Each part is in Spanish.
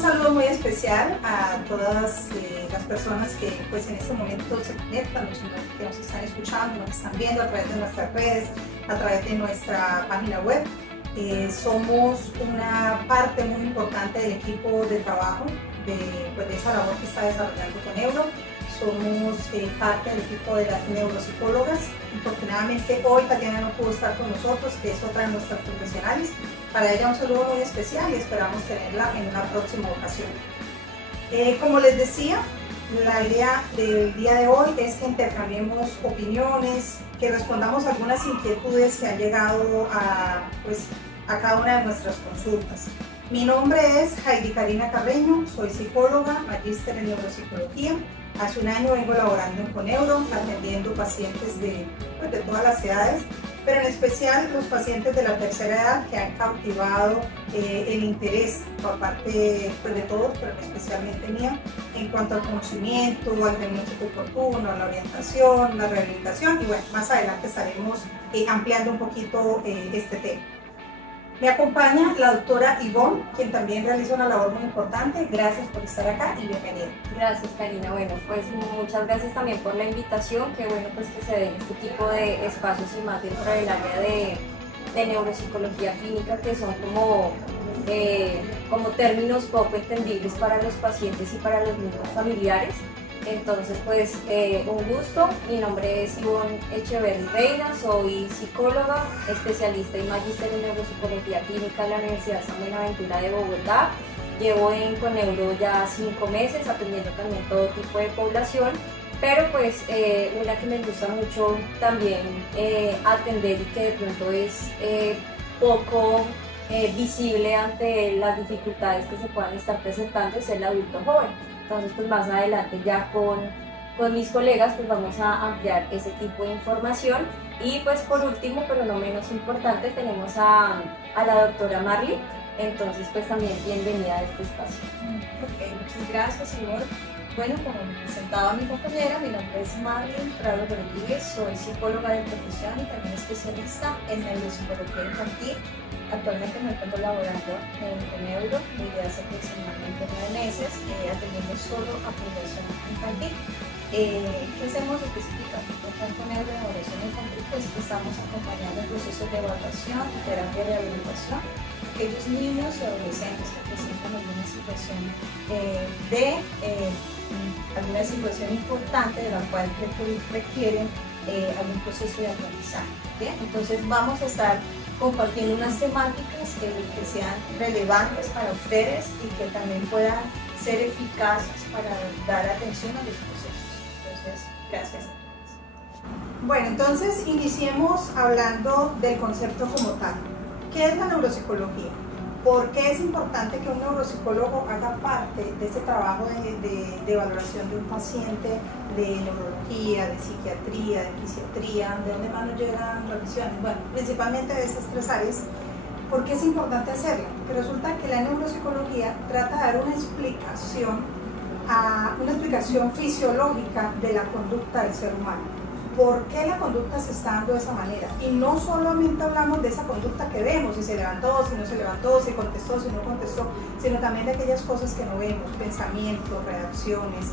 Un saludo muy especial a todas las personas que pues en este momento se conectan, que nos están escuchando, nos están viendo a través de nuestras redes, a través de nuestra página web. Somos una parte muy importante del equipo de trabajo de esa labor que está desarrollando Coneuro. Somos parte del equipo de las neuropsicólogas. Afortunadamente hoy Tatiana no pudo estar con nosotros, que es otra de nuestras profesionales. Para ella un saludo muy especial y esperamos tenerla en una próxima ocasión. Como les decía, la idea del día de hoy es que intercambiemos opiniones, que respondamos algunas inquietudes que han llegado a cada una de nuestras consultas. Mi nombre es Heidi Karina Carreño, soy psicóloga, magíster en neuropsicología. Hace un año vengo laborando en Coneuro, atendiendo pacientes de todas las edades, pero en especial los pacientes de la tercera edad que han cautivado el interés por parte de todos, pero especialmente mía, en cuanto al conocimiento, al diagnóstico oportuno, a la orientación, la rehabilitación, y bueno, más adelante estaremos ampliando un poquito este tema. Me acompaña la doctora Ivonne, quien también realiza una labor muy importante. Gracias por estar acá y bienvenida. Gracias, Karina. Bueno, pues muchas gracias también por la invitación. Qué bueno pues que se den este tipo de espacios y más dentro del área de neuropsicología clínica, que son como términos poco entendibles para los pacientes y para los mismos familiares. Entonces, pues un gusto. Mi nombre es Ivonne Echeverri Reina, soy psicóloga, especialista y magíster en neuropsicología clínica de la Universidad San Buenaventura de Bogotá. Llevo en Coneuro ya 5 meses, atendiendo también todo tipo de población, pero pues una que me gusta mucho también atender y que de pronto es poco visible ante las dificultades que se puedan estar presentando es el adulto joven. Entonces, pues más adelante ya con mis colegas pues vamos a ampliar ese tipo de información. Y pues por último, pero no menos importante, tenemos a la doctora Marley. Entonces, pues también bienvenida a este espacio. Ok, muchas gracias, Ivonne. Bueno, como me presentaba mi compañera, mi nombre es Marley Prado Rodríguez, soy psicóloga de profesión y también especialista en neuropsicología infantil. Actualmente me encuentro laborando en Coneuro desde hace aproximadamente 9 meses, atendiendo solo a población infantil. ¿Qué hacemos específicamente en Coneuro de evaluación infantil? Pues estamos acompañando procesos de evaluación, terapia y rehabilitación, aquellos niños y adolescentes que presentan alguna situación alguna situación importante de la cual requieren algún proceso de aprendizaje. ¿Bien? Entonces vamos a estar compartiendo unas temáticas que sean relevantes para ustedes y que también puedan ser eficaces para dar atención a los procesos. Entonces, gracias a todos. Bueno, entonces iniciemos hablando del concepto como tal. ¿Qué es la neuropsicología? ¿Por qué es importante que un neuropsicólogo haga parte de este trabajo de valoración de un paciente, de neurología, de psiquiatría, de fisiatría, de dónde más nos llegan revisiones? Bueno, principalmente de estas 3 áreas. ¿Por qué es importante hacerlo? Porque resulta que la neuropsicología trata de dar una explicación fisiológica de la conducta del ser humano. ¿Por qué la conducta se está dando de esa manera? Y no solamente hablamos de esa conducta que vemos, si se levantó, si no se levantó, si contestó, si no contestó, sino también de aquellas cosas que no vemos, pensamientos, reacciones,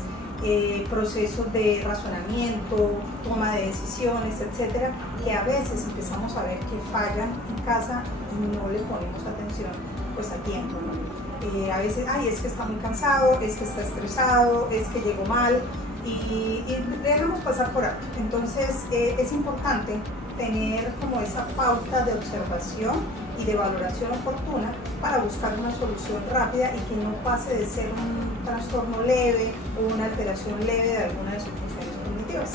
procesos de razonamiento, toma de decisiones, etcétera, que a veces empezamos a ver que fallan en casa y no le ponemos atención pues a tiempo, ¿no? A veces, es que está muy cansado, es que está estresado, es que llegó mal, y dejamos pasar por alto. Entonces es importante tener como esa pauta de observación y de valoración oportuna para buscar una solución rápida y que no pase de ser un trastorno leve o una alteración leve de alguna de sus funciones cognitivas.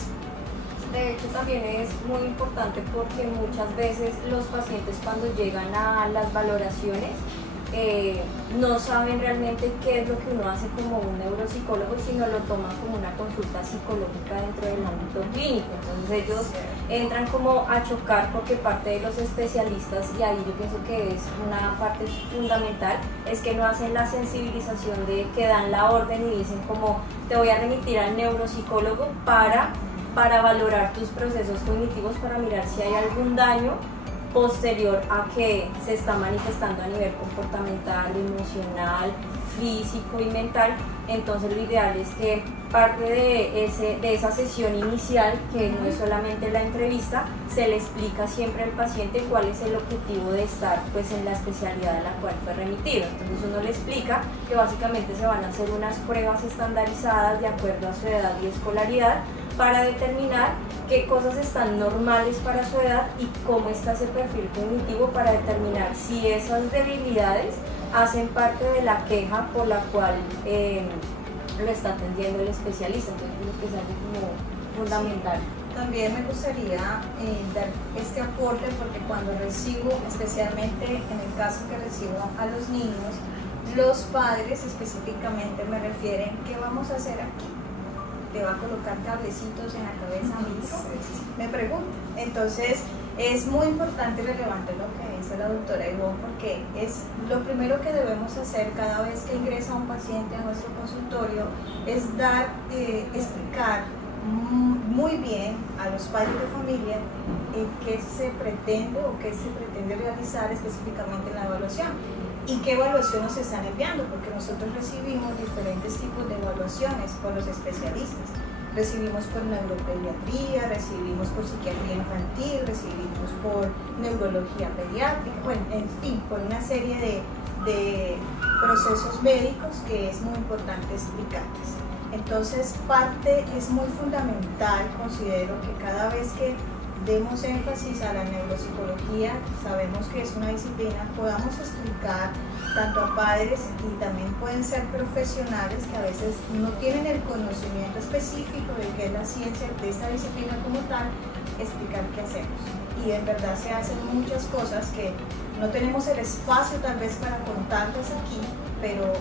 De hecho, también es muy importante porque muchas veces los pacientes, cuando llegan a las valoraciones, no saben realmente qué es lo que uno hace como un neuropsicólogo, sino lo toman como una consulta psicológica dentro del ámbito clínico. Entonces ellos entran como a chocar porque parte de los especialistas, y ahí yo pienso que es una parte fundamental, es que no hacen la sensibilización de que dan la orden y dicen como te voy a remitir al neuropsicólogo para valorar tus procesos cognitivos, para mirar si hay algún daño posterior a que se está manifestando a nivel comportamental, emocional, físico y mental. Entonces lo ideal es que parte de esa sesión inicial, que no es solamente la entrevista, se le explica siempre al paciente cuál es el objetivo de estar pues en la especialidad a la cual fue remitido. Entonces uno le explica que básicamente se van a hacer unas pruebas estandarizadas de acuerdo a su edad y escolaridad para determinar qué cosas están normales para su edad y cómo está ese perfil cognitivo, para determinar si esas debilidades hacen parte de la queja por la cual lo está atendiendo el especialista. Entonces creo que es algo como fundamental. Sí. También me gustaría dar este aporte, porque cuando recibo, especialmente en el caso que recibo a los niños, los padres específicamente me refieren: ¿qué vamos a hacer aquí? ¿Te va a colocar cablecitos en la cabeza a mi hijo? Me preguntan. Entonces es muy importante y relevante lo que dice la doctora Ivonne, porque es lo primero que debemos hacer cada vez que ingresa un paciente a nuestro consultorio, es explicar muy bien a los padres de familia qué se pretende o qué se pretende realizar específicamente en la evaluación y qué evaluación nos están enviando, porque nosotros recibimos diferentes tipos de evaluaciones con los especialistas. Recibimos por neuropediatría, recibimos por psiquiatría infantil, recibimos por neurología pediátrica, bueno, en fin, por una serie de procesos médicos que es muy importante explicarles. Entonces, parte es muy fundamental, considero que cada vez que demos énfasis a la neuropsicología, sabemos que es una disciplina, podamos explicar tanto a padres, y también pueden ser profesionales que a veces no tienen el conocimiento específico de qué es la ciencia de esta disciplina como tal, explicar qué hacemos. Y en verdad se hacen muchas cosas que no tenemos el espacio tal vez para contarles aquí, pero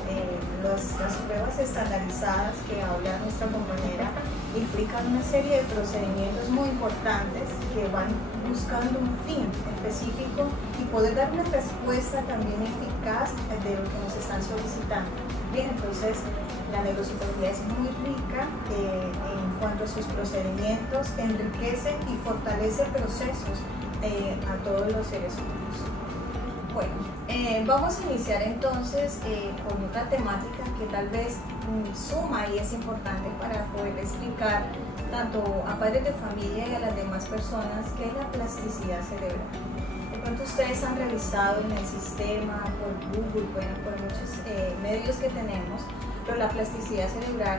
las pruebas estandarizadas que habla nuestra compañera implican una serie de procedimientos muy importantes que van buscando un fin específico y poder dar una respuesta también eficaz de lo que nos están solicitando. Bien, entonces la neuropsicología es muy rica en cuanto a sus procedimientos, enriquece y fortalece procesos a todos los seres humanos. Bueno, vamos a iniciar entonces con otra temática que tal vez suma y es importante para poder explicar tanto a padres de familia y a las demás personas qué es la plasticidad cerebral. De pronto ustedes han revisado en el sistema, por Google, bueno, por muchos medios que tenemos, pero la plasticidad cerebral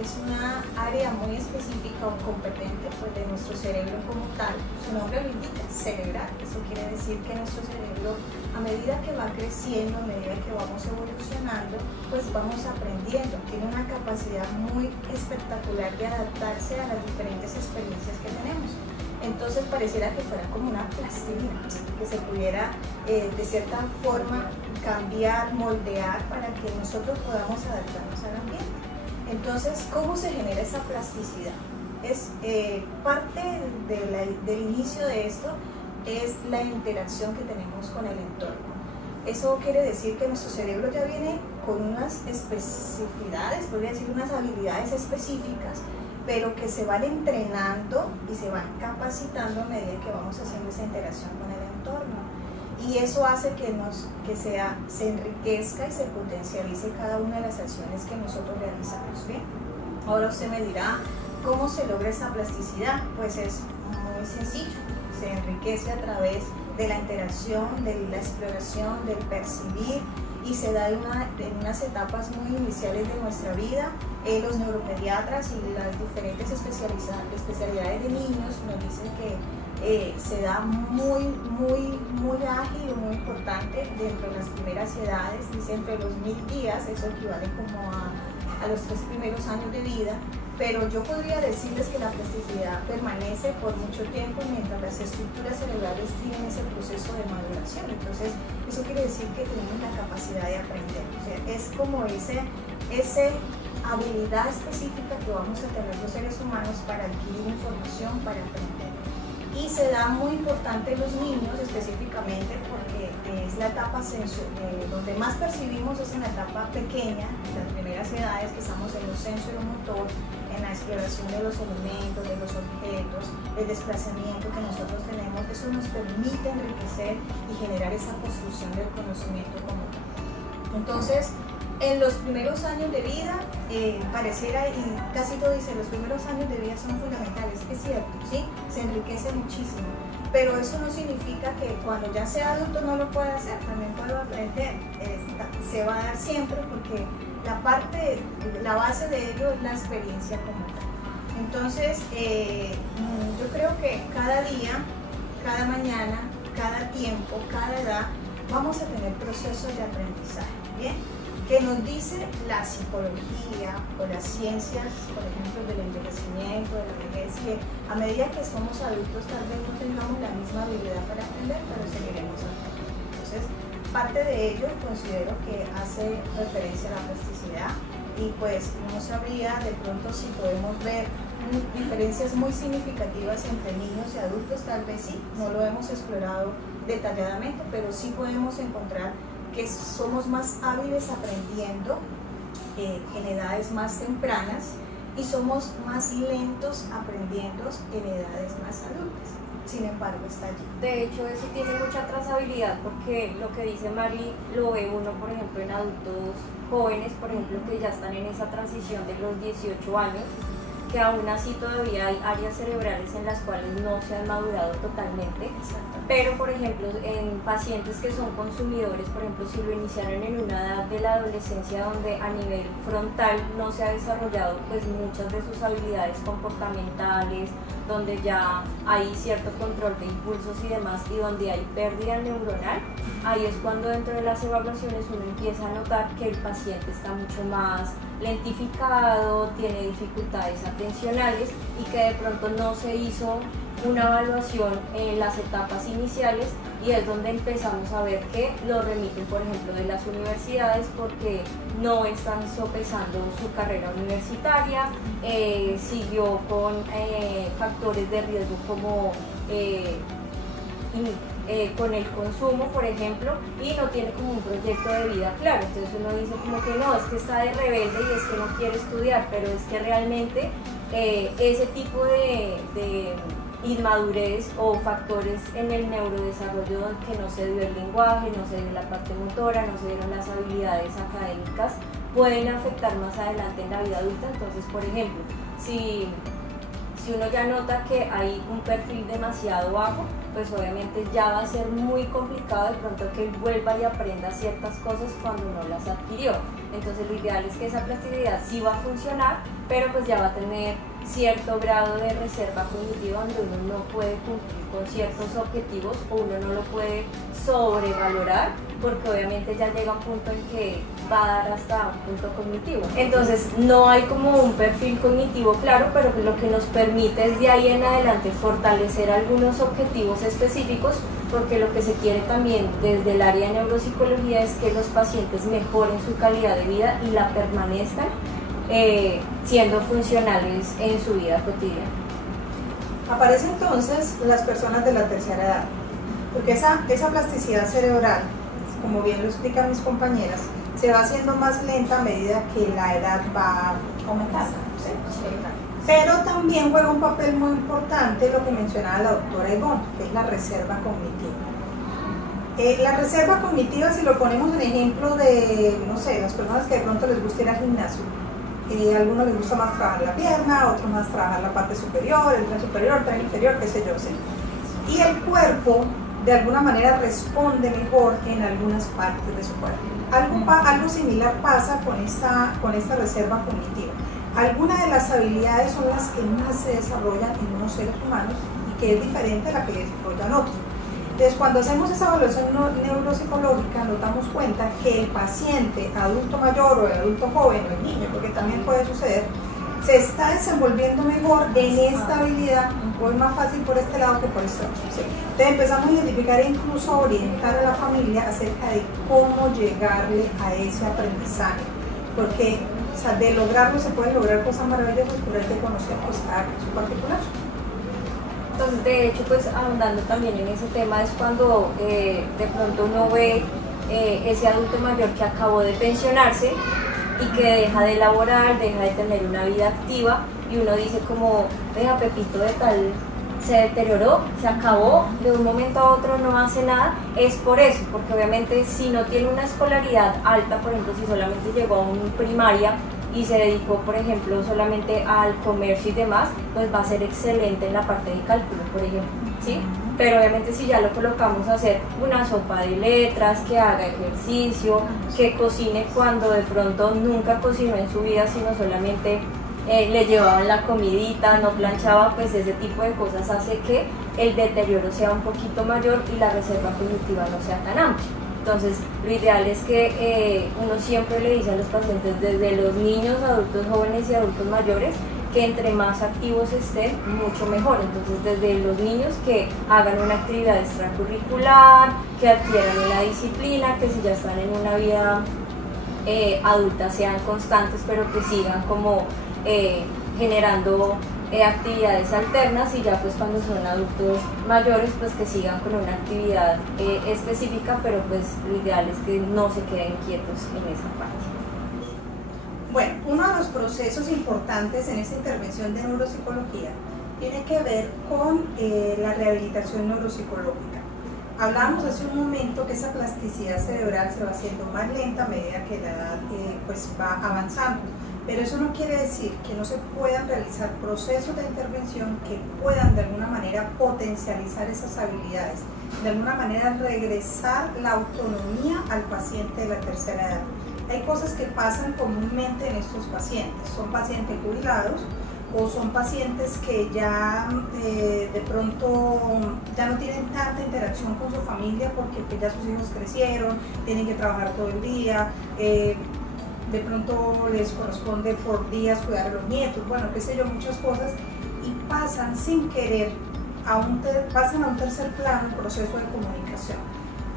es una área muy específica o competente pues, de nuestro cerebro como tal. Su nombre lo indica, cerebral. Eso quiere decir que nuestro cerebro, a medida que va creciendo, a medida que vamos evolucionando, pues vamos aprendiendo. Tiene una capacidad muy espectacular de adaptarse a las diferentes experiencias que tenemos. Entonces pareciera que fuera como una plastilina, que se pudiera de cierta forma cambiar, moldear para que nosotros podamos adaptarnos al ambiente. Entonces, ¿cómo se genera esa plasticidad? Es parte del inicio de esto es la interacción que tenemos con el entorno. Eso quiere decir que nuestro cerebro ya viene con unas especificidades, podría decir unas habilidades específicas, pero que se van entrenando y se van capacitando a medida que vamos haciendo esa interacción con el entorno. Y eso hace que se enriquezca y se potencialice cada una de las acciones que nosotros realizamos. Bien, ahora usted me dirá, ¿cómo se logra esa plasticidad? Pues es muy sencillo, se enriquece a través de la interacción, de la exploración, del percibir, y se da en unas etapas muy iniciales de nuestra vida. Los neuropediatras y las diferentes especialidades de niños nos dicen que se da muy ágil, muy importante dentro de las primeras edades, dice entre los 1000 días, eso equivale como a los 3 primeros años de vida, pero yo podría decirles que la plasticidad permanece por mucho tiempo mientras las estructuras cerebrales tienen ese proceso de maduración. Entonces eso quiere decir que tenemos la capacidad de aprender, o sea, es como esa habilidad específica que vamos a tener los seres humanos para adquirir información, para aprender. Y se da muy importante en los niños específicamente porque es la etapa donde más percibimos, es en la etapa pequeña, en las primeras edades que estamos en lo sensoromotor, en en la exploración de los elementos, de los objetos, el desplazamiento que nosotros tenemos, eso nos permite enriquecer y generar esa construcción del conocimiento común. Entonces, en los primeros años de vida, pareciera, y casi todo dice, los primeros años de vida son fundamentales, es cierto, ¿sí? Se enriquece muchísimo, pero eso no significa que cuando ya sea adulto no lo pueda hacer, también puedo aprender, se va a dar siempre porque la base de ello es la experiencia como tal. Entonces, yo creo que cada día, cada mañana, cada tiempo, cada edad, vamos a tener procesos de aprendizaje, ¿bien? Que nos dice la psicología o las ciencias, por ejemplo, del envejecimiento, de la vejez, que a medida que somos adultos tal vez no tengamos la misma habilidad para aprender, pero seguiremos aprendiendo. Entonces, parte de ello considero que hace referencia a la plasticidad y pues no sabría de pronto si podemos ver diferencias muy significativas entre niños y adultos, tal vez sí, no lo hemos explorado detalladamente, pero sí podemos encontrar que somos más hábiles aprendiendo en edades más tempranas y somos más lentos aprendiendo en edades más adultas. Sin embargo, está allí. De hecho, eso tiene mucha trazabilidad porque lo que dice Marley lo ve uno, por ejemplo, en adultos jóvenes, por ejemplo, que ya están en esa transición de los 18 años, que aún así todavía hay áreas cerebrales en las cuales no se han madurado totalmente. Pero, por ejemplo, en pacientes que son consumidores, por ejemplo, si lo iniciaron en una edad de la adolescencia donde a nivel frontal no se ha desarrollado pues muchas de sus habilidades comportamentales, donde ya hay cierto control de impulsos y demás, y donde hay pérdida neuronal, ahí es cuando dentro de las evaluaciones uno empieza a notar que el paciente está mucho más lentificado, tiene dificultades atencionales y que de pronto no se hizo una evaluación en las etapas iniciales, y es donde empezamos a ver que lo remiten, por ejemplo, de las universidades porque no están sopesando su carrera universitaria, siguió con factores de riesgo como con el consumo, por ejemplo, y no tiene como un proyecto de vida claro. Entonces uno dice como que no, es que está de rebelde y es que no quiere estudiar, pero es que realmente ese tipo de inmadurez o factores en el neurodesarrollo que no se dio el lenguaje, no se dio la parte motora, no se dieron las habilidades académicas, pueden afectar más adelante en la vida adulta. Entonces, por ejemplo, si uno ya nota que hay un perfil demasiado bajo, pues obviamente ya va a ser muy complicado de pronto que él vuelva y aprenda ciertas cosas cuando no las adquirió. Entonces lo ideal es que esa plasticidad sí va a funcionar, pero pues ya va a tener cierto grado de reserva cognitiva donde uno no puede cumplir con ciertos objetivos o uno no lo puede sobrevalorar, porque obviamente ya llega un punto en que va a dar hasta un punto cognitivo. Entonces no hay como un perfil cognitivo claro, pero lo que nos permite es de ahí en adelante fortalecer algunos objetivos específicos, porque lo que se quiere también desde el área de neuropsicología es que los pacientes mejoren su calidad de vida y la permanezcan siendo funcionales en su vida cotidiana. Aparecen entonces las personas de la tercera edad, porque esa plasticidad cerebral, como bien lo explican mis compañeras, se va haciendo más lenta a medida que la edad va aumentando, ¿sí? Pero también juega un papel muy importante lo que mencionaba la doctora Ivonne, que es la reserva cognitiva. La reserva cognitiva, si lo ponemos en ejemplo de, no sé, las personas que de pronto les gusta ir al gimnasio, a algunos les gusta más trabajar la pierna, a otros más trabajar la parte superior, el tren superior, el tren inferior, qué sé yo, ¿sí? Y el cuerpo de alguna manera responde mejor en algunas partes de su cuerpo. Algo similar pasa con esta reserva cognitiva. Algunas de las habilidades son las que más se desarrollan en unos seres humanos y que es diferente a la que desarrollan otros. Entonces, cuando hacemos esa evaluación neuropsicológica, nos damos cuenta que el paciente adulto mayor o el adulto joven o el niño, porque también puede suceder, se está desenvolviendo mejor en esta habilidad, un poco más fácil por este lado que por este otro. ¿Sí? Entonces empezamos a identificar e incluso a orientar a la familia acerca de cómo llegarle a ese aprendizaje, porque o sea, de lograrlo se pueden lograr cosas maravillosas, pero hay que conocer pues, cada caso particular. Entonces, de hecho, pues ahondando también en ese tema es cuando de pronto uno ve ese adulto mayor que acabó de pensionarse y que deja de laborar, deja de tener una vida activa y uno dice como, vea, Pepito de tal se deterioró, se acabó, de un momento a otro no hace nada, es por eso, porque obviamente si no tiene una escolaridad alta, por ejemplo, si solamente llegó a una primaria y se dedicó, por ejemplo, solamente al comercio y demás, pues va a ser excelente en la parte de cálculo, por ejemplo, ¿sí? Pero obviamente si ya lo colocamos a hacer una sopa de letras, que haga ejercicio, que cocine cuando de pronto nunca cocinó en su vida, sino solamente le llevaban la comidita, no planchaba, pues ese tipo de cosas hace que el deterioro sea un poquito mayor y la reserva cognitiva no sea tan amplia. Entonces, lo ideal es que uno siempre le dice a los pacientes, desde los niños, adultos jóvenes y adultos mayores, que entre más activos estén, mucho mejor. Entonces, desde los niños que hagan una actividad extracurricular, que adquieran una disciplina, que si ya están en una vida adulta sean constantes, pero que sigan como generando actividades alternas, y ya pues cuando son adultos mayores pues que sigan con una actividad específica, pero pues lo ideal es que no se queden quietos en esa parte. Bueno, uno de los procesos importantes en esta intervención de neuropsicología tiene que ver con la rehabilitación neuropsicológica. Hablábamos hace un momento que esa plasticidad cerebral se va haciendo más lenta a medida que la edad pues va avanzando. Pero eso no quiere decir que no se puedan realizar procesos de intervención que puedan de alguna manera potencializar esas habilidades, de alguna manera regresar la autonomía al paciente de la tercera edad. Hay cosas que pasan comúnmente en estos pacientes, son pacientes jubilados o son pacientes que ya de pronto ya no tienen tanta interacción con su familia porque pues, ya sus hijos crecieron, tienen que trabajar todo el día, de pronto les corresponde por días cuidar a los nietos, bueno, qué sé yo, muchas cosas, y pasan sin querer, pasan a un tercer plano el proceso de comunicación.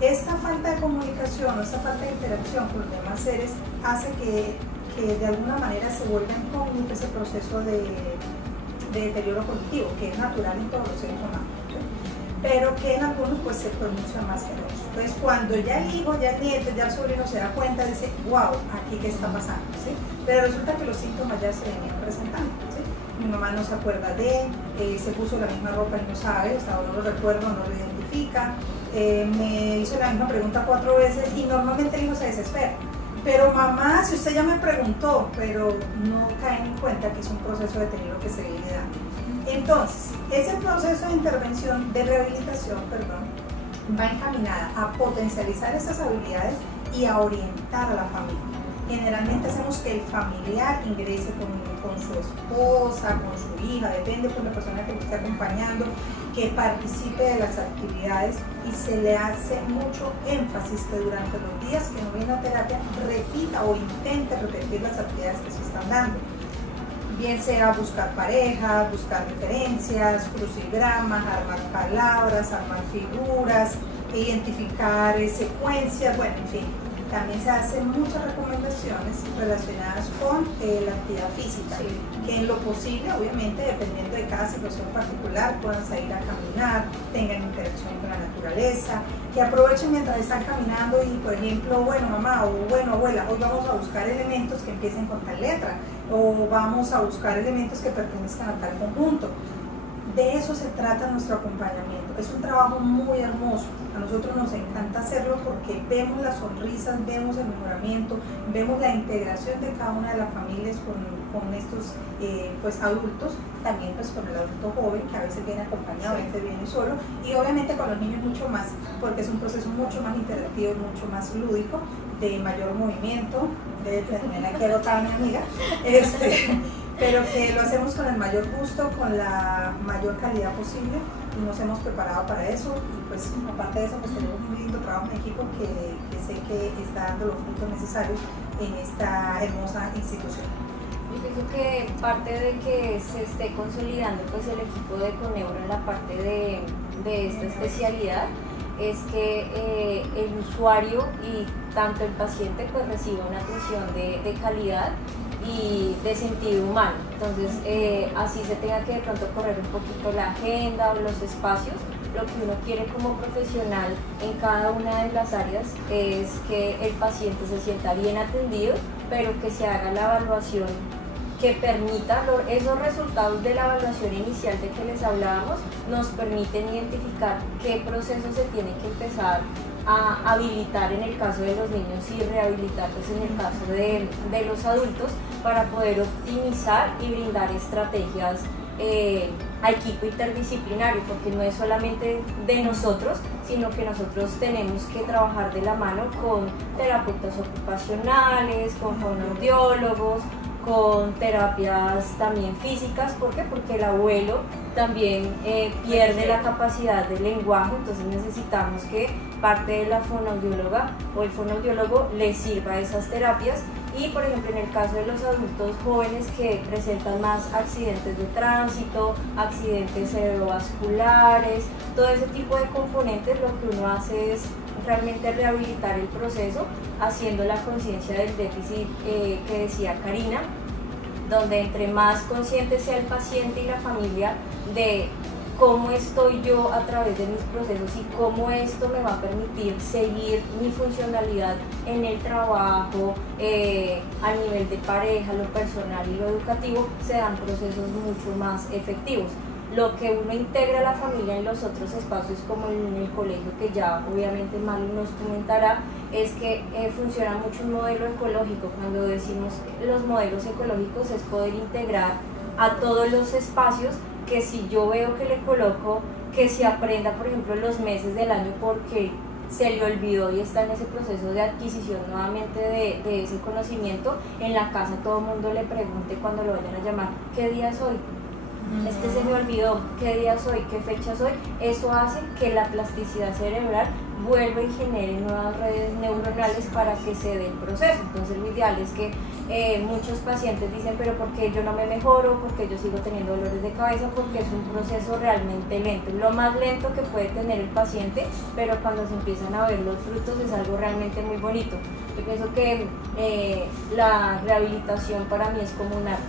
Esta falta de comunicación o esta falta de interacción con los demás seres hace que de alguna manera se vuelva incógnito ese proceso de deterioro cognitivo, que es natural en todos los seres humanos, ¿sí? Pero que en algunos pues se pronuncia más que en otros. Entonces cuando ya el hijo, ya el nieto, ya el sobrino se da cuenta, dice, wow, aquí qué está pasando, ¿sí? Pero resulta que los síntomas ya se venían presentando, ¿sí? Mi mamá no se acuerda de él, se puso la misma ropa y no sabe, hasta ahora no lo recuerdo, no lo identifica, me hizo la misma pregunta 4 veces y normalmente el hijo se desespera. Pero mamá, si usted ya me preguntó, pero no caen en cuenta que es un proceso de deterioro que se viene dando. Entonces, ese proceso de intervención, de rehabilitación, perdón, va encaminada a potencializar esas habilidades y a orientar a la familia. Generalmente hacemos que el familiar ingrese con su esposa, con su hija, depende de la persona que lo esté acompañando, que participe de las actividades, y se le hace mucho énfasis que durante los días que no viene a terapia repita o intente repetir las actividades que se están dando. Bien sea buscar parejas, buscar referencias, crucigramas, armar palabras, armar figuras, identificar secuencias, bueno, en fin. También se hacen muchas recomendaciones relacionadas con la actividad física, sí, que en lo posible, obviamente, dependiendo de cada situación particular, puedan salir a caminar, tengan interacción con la naturaleza, que aprovechen mientras están caminando y, por ejemplo, bueno, mamá o bueno, abuela, hoy vamos a buscar elementos que empiecen con tal letra, o vamos a buscar elementos que pertenezcan a tal conjunto. De eso se trata nuestro acompañamiento. Es un trabajo muy hermoso. A nosotros nos encanta hacerlo porque vemos las sonrisas, vemos el mejoramiento, vemos la integración de cada una de las familias con estos pues, adultos, también pues, con el adulto joven que a veces viene acompañado, a veces viene solo, y obviamente con los niños mucho más, porque es un proceso mucho más interactivo, mucho más lúdico, de mayor movimiento, de tener aquí a mi amiga, pero que lo hacemos con el mayor gusto, con la mayor calidad posible, y nos hemos preparado para eso, y pues aparte de eso pues tenemos un lindo trabajo en equipo que sé que está dando los frutos necesarios en esta hermosa institución. Yo pienso que parte de que se esté consolidando pues el equipo de Coneuro en la parte de esta especialidad es que el usuario y tanto el paciente pues reciba una atención de calidad y de sentido humano. Entonces así se tenga que de pronto correr un poquito la agenda o los espacios, lo que uno quiere como profesional en cada una de las áreas es que el paciente se sienta bien atendido, pero que se haga la evaluación que permita esos resultados de la evaluación inicial de que les hablábamos, nos permiten identificar qué procesos se tienen que empezar a habilitar en el caso de los niños y rehabilitarlos en el caso de los adultos, para poder optimizar y brindar estrategias a equipo interdisciplinario, porque no es solamente de nosotros, sino que nosotros tenemos que trabajar de la mano con terapeutas ocupacionales, con fonoaudiólogos, con terapias también físicas. ¿Por qué? Porque el abuelo también pierde la capacidad del lenguaje, entonces necesitamos que parte de la fonoaudióloga o el fonoaudiólogo les sirva esas terapias. Y por ejemplo, en el caso de los adultos jóvenes que presentan más accidentes de tránsito, accidentes cerebrovasculares, todo ese tipo de componentes, lo que uno hace es realmente rehabilitar el proceso, haciendo la conciencia del déficit que decía Karina, donde entre más consciente sea el paciente y la familia de cómo estoy yo a través de mis procesos y cómo esto me va a permitir seguir mi funcionalidad en el trabajo, a nivel de pareja, lo personal y lo educativo, se dan procesos mucho más efectivos. Lo que uno integra a la familia en los otros espacios, como en el colegio, que ya obviamente Malu nos comentará, es que funciona mucho un modelo ecológico. Cuando decimos los modelos ecológicos es poder integrar a todos los espacios, que si yo veo que le coloco que se aprenda, por ejemplo, los meses del año porque se le olvidó y está en ese proceso de adquisición nuevamente de ese conocimiento, en la casa todo el mundo le pregunte cuando lo vayan a llamar, ¿qué día es hoy? Es que se me olvidó, ¿qué día soy? ¿Qué fecha soy? Eso hace que la plasticidad cerebral vuelva y genere nuevas redes neuronales para que se dé el proceso. Entonces lo ideal es que muchos pacientes dicen, pero ¿por qué yo no me mejoro? ¿Por qué yo sigo teniendo dolores de cabeza? Porque es un proceso realmente lento, lo más lento que puede tener el paciente, pero cuando se empiezan a ver los frutos es algo realmente muy bonito. Yo pienso que la rehabilitación para mí es como un arte.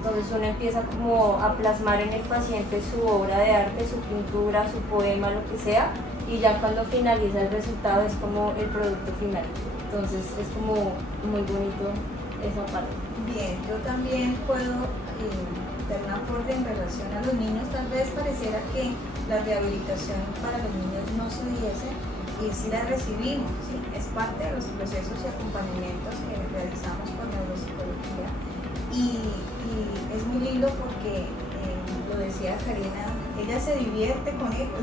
Entonces uno empieza como a plasmar en el paciente su obra de arte, su pintura, su poema, lo que sea, y ya cuando finaliza el resultado es como el producto final. Entonces es como muy bonito esa parte. Bien, yo también puedo dar un aporte en relación a los niños. Tal vez pareciera que la rehabilitación para los niños no se diese, y si la recibimos, ¿sí? Es parte de los procesos y acompañamientos que realizamos con neuropsicología. Y es muy lindo porque, lo decía Karina, ella se divierte con ellos.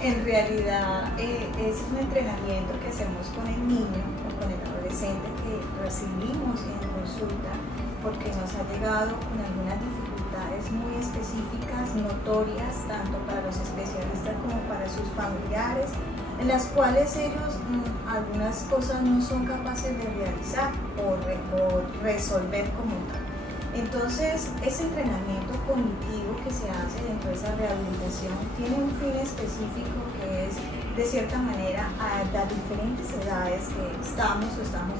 En realidad es un entrenamiento que hacemos con el niño o con el adolescente que recibimos en consulta, porque nos ha llegado con algunas dificultades muy específicas, notorias, tanto para los especialistas como para sus familiares, en las cuales ellos algunas cosas no son capaces de realizar o resolver como tal. Entonces, ese entrenamiento cognitivo que se hace dentro de esa rehabilitación tiene un fin específico, que es, de cierta manera, a las diferentes edades que estamos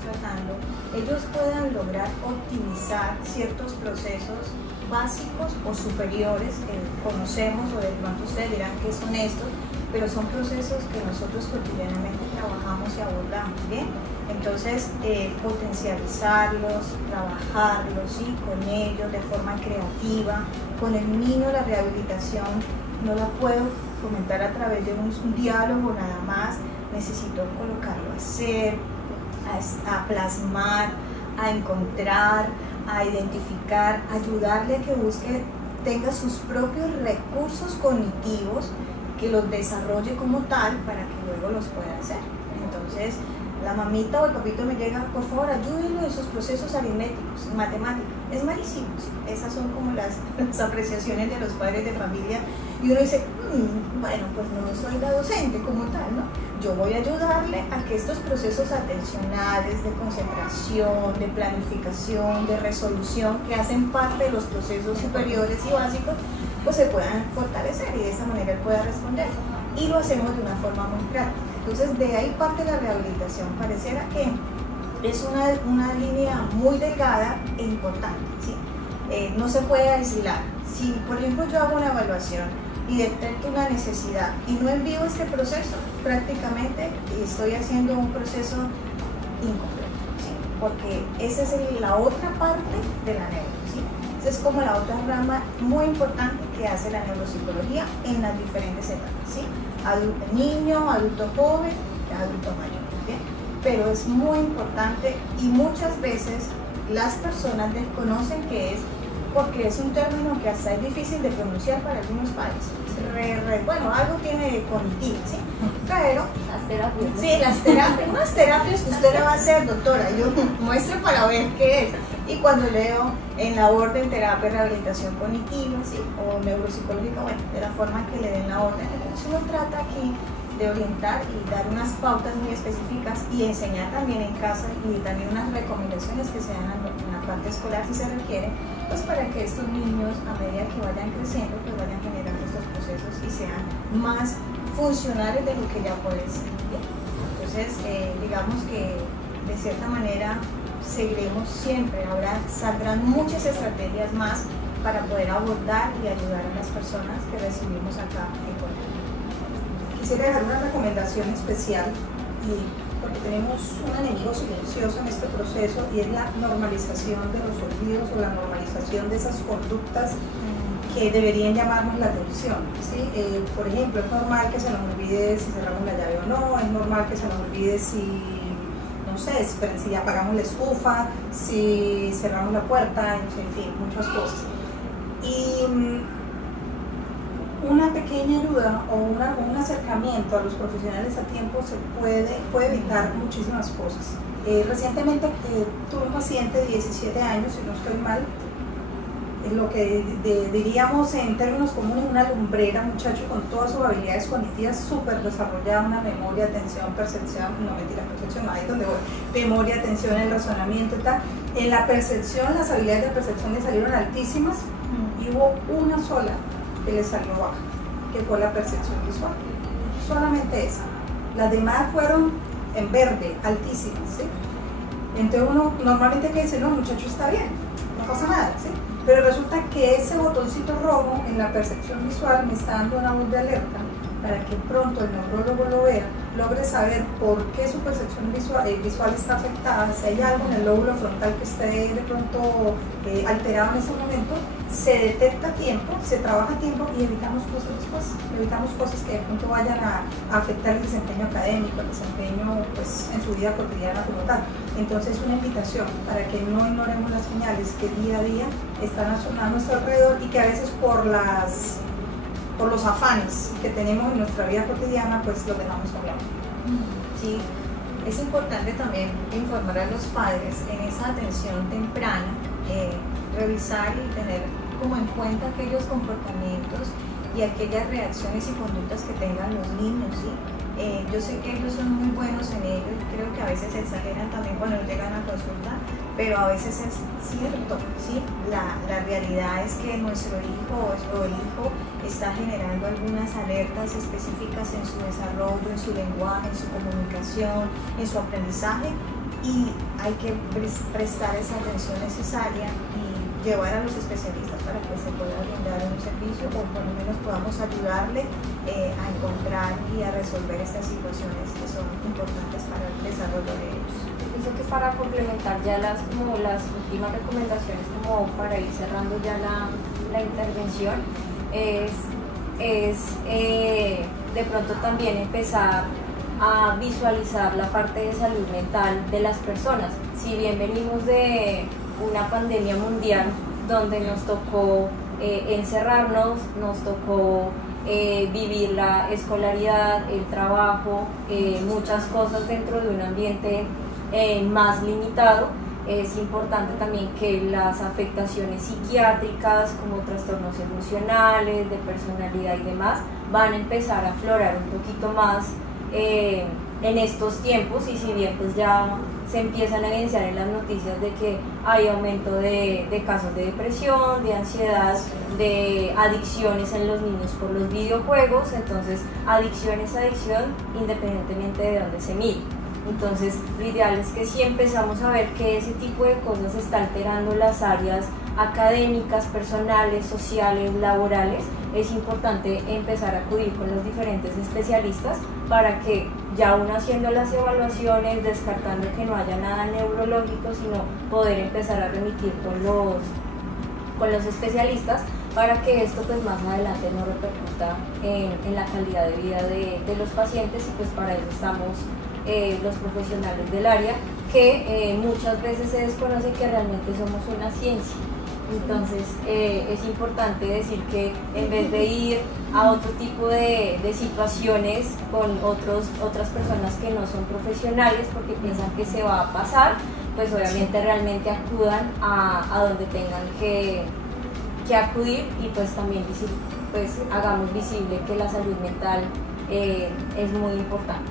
tratando, ellos puedan lograr optimizar ciertos procesos básicos o superiores que conocemos, o de pronto ustedes dirán que son estos, pero son procesos que nosotros cotidianamente trabajamos y abordamos, ¿bien? Entonces, potencializarlos, trabajarlos, ¿sí? Con ellos de forma creativa. Con el niño la rehabilitación no la puedo fomentar a través de un diálogo nada más, necesito colocarlo a hacer, a plasmar, a encontrar, a identificar, ayudarle a que busque, tenga sus propios recursos cognitivos, que los desarrolle como tal para que luego los pueda hacer. Entonces, la mamita o el papito me llega, por favor, ayúdenlo en sus procesos aritméticos, matemáticos. Es malísimo, ¿sí? Esas son como las apreciaciones de los padres de familia, y uno dice, bueno, pues no soy la docente como tal, ¿no? Yo voy a ayudarle a que estos procesos atencionales, de concentración, de planificación, de resolución, que hacen parte de los procesos superiores y básicos, pues se puedan fortalecer, y de esa manera él pueda responder. Y lo hacemos de una forma muy práctica. Entonces, de ahí parte la rehabilitación. Pareciera que es una línea muy delgada e importante, ¿sí? No se puede aislar. Si, por ejemplo, yo hago una evaluación y detecto una necesidad y no envío este proceso, prácticamente estoy haciendo un proceso incompleto, ¿sí? porque esa es la otra parte de la neuro, ¿sí? Esa es como la otra rama muy importante que hace la neuropsicología en las diferentes etapas, ¿sí? Niño, adulto joven, adulto mayor, ¿sí? Pero es muy importante y muchas veces las personas desconocen qué es, porque es un término que hasta es difícil de pronunciar para algunos países. Bueno, algo tiene cognitivo, ¿sí? Pero las terapias, ¿no? sí, las terapias, unas terapias que usted le va a hacer, doctora, yo muestro para ver qué es. Y cuando leo en la orden terapia, rehabilitación cognitiva, ¿sí? O neuropsicológica, bueno, de la forma que le den la orden, entonces uno trata aquí de orientar y dar unas pautas muy específicas y enseñar también en casa y también unas recomendaciones que se dan en la parte escolar si se requiere, pues para que estos niños a medida que vayan creciendo pues vayan generando estos procesos y sean más funcionales de lo que ya pueden ser. Entonces digamos que de cierta manera seguiremos siempre, ahora saldrán muchas estrategias más para poder abordar y ayudar a las personas que recibimos acá en Colombia. Quisiera dejar una recomendación especial porque tenemos un enemigo silencioso en este proceso y es la normalización de los olvidos o la normalización de esas conductas que deberían llamarnos la atención, ¿sí? Por ejemplo, es normal que se nos olvide si cerramos la llave o no, es normal que se nos olvide si, no sé, si apagamos la estufa, si cerramos la puerta, en fin, muchas cosas. Y una pequeña ayuda o un acercamiento a los profesionales a tiempo puede evitar muchísimas cosas. Recientemente tuve un paciente de 17 años, si no estoy mal, lo que diríamos en términos comunes una lumbrera, muchacho con todas sus habilidades cognitivas súper desarrolladas, una memoria, atención, percepción, no mentira, percepción, ahí es donde voy, memoria, atención, el razonamiento y tal. En la percepción, las habilidades de percepción le salieron altísimas y hubo una sola que le salió baja, que fue la percepción visual, solamente esa. Las demás fueron en verde, altísimas, ¿sí? Entonces uno normalmente que dice, no, el muchacho está bien, no pasa nada, ¿sí? Pero resulta que ese botoncito rojo en la percepción visual me está dando una voz de alerta para que pronto el neurólogo lo vea, logre saber por qué su percepción visual está afectada, si hay algo en el lóbulo frontal que esté de pronto alterado en ese momento, se detecta a tiempo, se trabaja a tiempo y evitamos cosas después, evitamos cosas que de pronto vayan a afectar el desempeño académico, el desempeño pues, en su vida cotidiana como tal. Entonces una invitación para que no ignoremos las señales que día a día están a nuestro alrededor y que a veces por los afanes que tenemos en nuestra vida cotidiana, pues lo dejamos hablar. Sí, es importante también informar a los padres en esa atención temprana, revisar y tener como en cuenta aquellos comportamientos y aquellas reacciones y conductas que tengan los niños, ¿sí? Yo sé que ellos son muy buenos en ello y creo que a veces se exageran también cuando llegan a consulta, pero a veces es cierto, ¿sí? La realidad es que nuestro hijo o el hijo está generando algunas alertas específicas en su desarrollo, en su lenguaje, en su comunicación, en su aprendizaje y hay que prestar esa atención necesaria y llevar a los especialistas para que se pueda brindar un servicio o por lo menos podamos ayudarle a encontrar y a resolver estas situaciones que son importantes para el desarrollo de ellos. Pienso que para complementar ya las últimas recomendaciones, como para ir cerrando ya la intervención, es de pronto también empezar a visualizar la parte de salud mental de las personas. Si bien venimos de una pandemia mundial donde nos tocó encerrarnos, nos tocó vivir la escolaridad, el trabajo, muchas cosas dentro de un ambiente más limitado, es importante también que las afectaciones psiquiátricas como trastornos emocionales, de personalidad y demás van a empezar a aflorar un poquito más en estos tiempos, y si bien pues ya se empiezan a evidenciar en las noticias de que hay aumento de casos de depresión, de ansiedad, de adicciones en los niños por los videojuegos. Entonces adicción es adicción independientemente de dónde se mire. Entonces lo ideal es que si empezamos a ver que ese tipo de cosas está alterando las áreas académicas, personales, sociales, laborales, es importante empezar a acudir con los diferentes especialistas para que ya uno haciendo las evaluaciones, descartando que no haya nada neurológico, sino poder empezar a remitir con los especialistas para que esto pues más adelante no repercuta en la calidad de vida de los pacientes, y pues para eso estamos los profesionales del área, que muchas veces se desconoce que realmente somos una ciencia. Entonces es importante decir que en vez de ir a otro tipo de situaciones con otras personas que no son profesionales porque piensan que se va a pasar, pues obviamente realmente acudan a donde tengan que acudir, y pues también pues hagamos visible que la salud mental es muy importante.